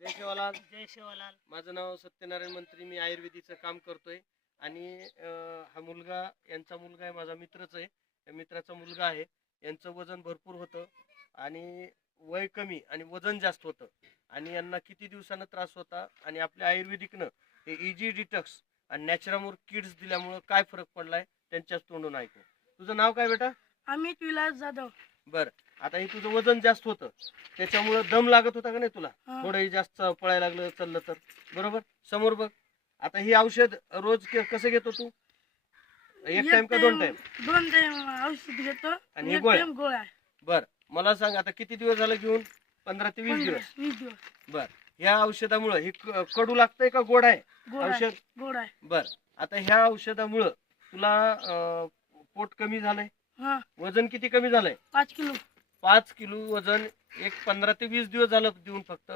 जय शिवलाल. जय शिवलाल. माझं नाव सत्यनारायण मंत्री. मी आयुर्वेदिकचं काम करतोय आणि हा मुलगा यांचा मुलगा आहे, माझा मित्रच आहे. या मित्राचा मुलगा आहे. यांचं वजन भरपूर होतं आणि वय कमी आणि वजन जास्त होतं आणि यांना किती दिवसानं त्रास होता आणि आपल्या आयुर्वेदिकनं हे इजी डिटॉक्स आणि नॅचरामोर किड्स दिल्यामुळं काय फरक पडलाय त्यांच्याच तोंडून ऐकू. तुझं नाव काय बेटा? अमित विलास जाधव. बर, आता हे तुझं वजन जास्त होतं त्याच्यामुळं दम लागत होता का नाही तुला? हा. थोडंही जास्त पळायला लागलं चाललं तर. बरोबर, समोर बघ. आता ही औषध रोज कसं घेतो तू? एक टाइम का दोन टाइम? दोन टाइम औषध घेतो आणि हे एक गोळ्या? टाइम गोळ्या. बर, मला सांग आता किती दिवस झाले घेऊन? 15 ते 20 दिवस. 20 दिवस. बर, ह्या औषधामुळं हे कडू लागतंय का गोड आहे गोड आहे. औषध? गोड आहे. बर, आता ह्या औषधामुळं तुला पोट कमी झालंय, हा. वजन किती कमी झालंय? 5 किलो. 5 किलो वजन एक 15 ते 20 दिवस झालं देऊन फक्त.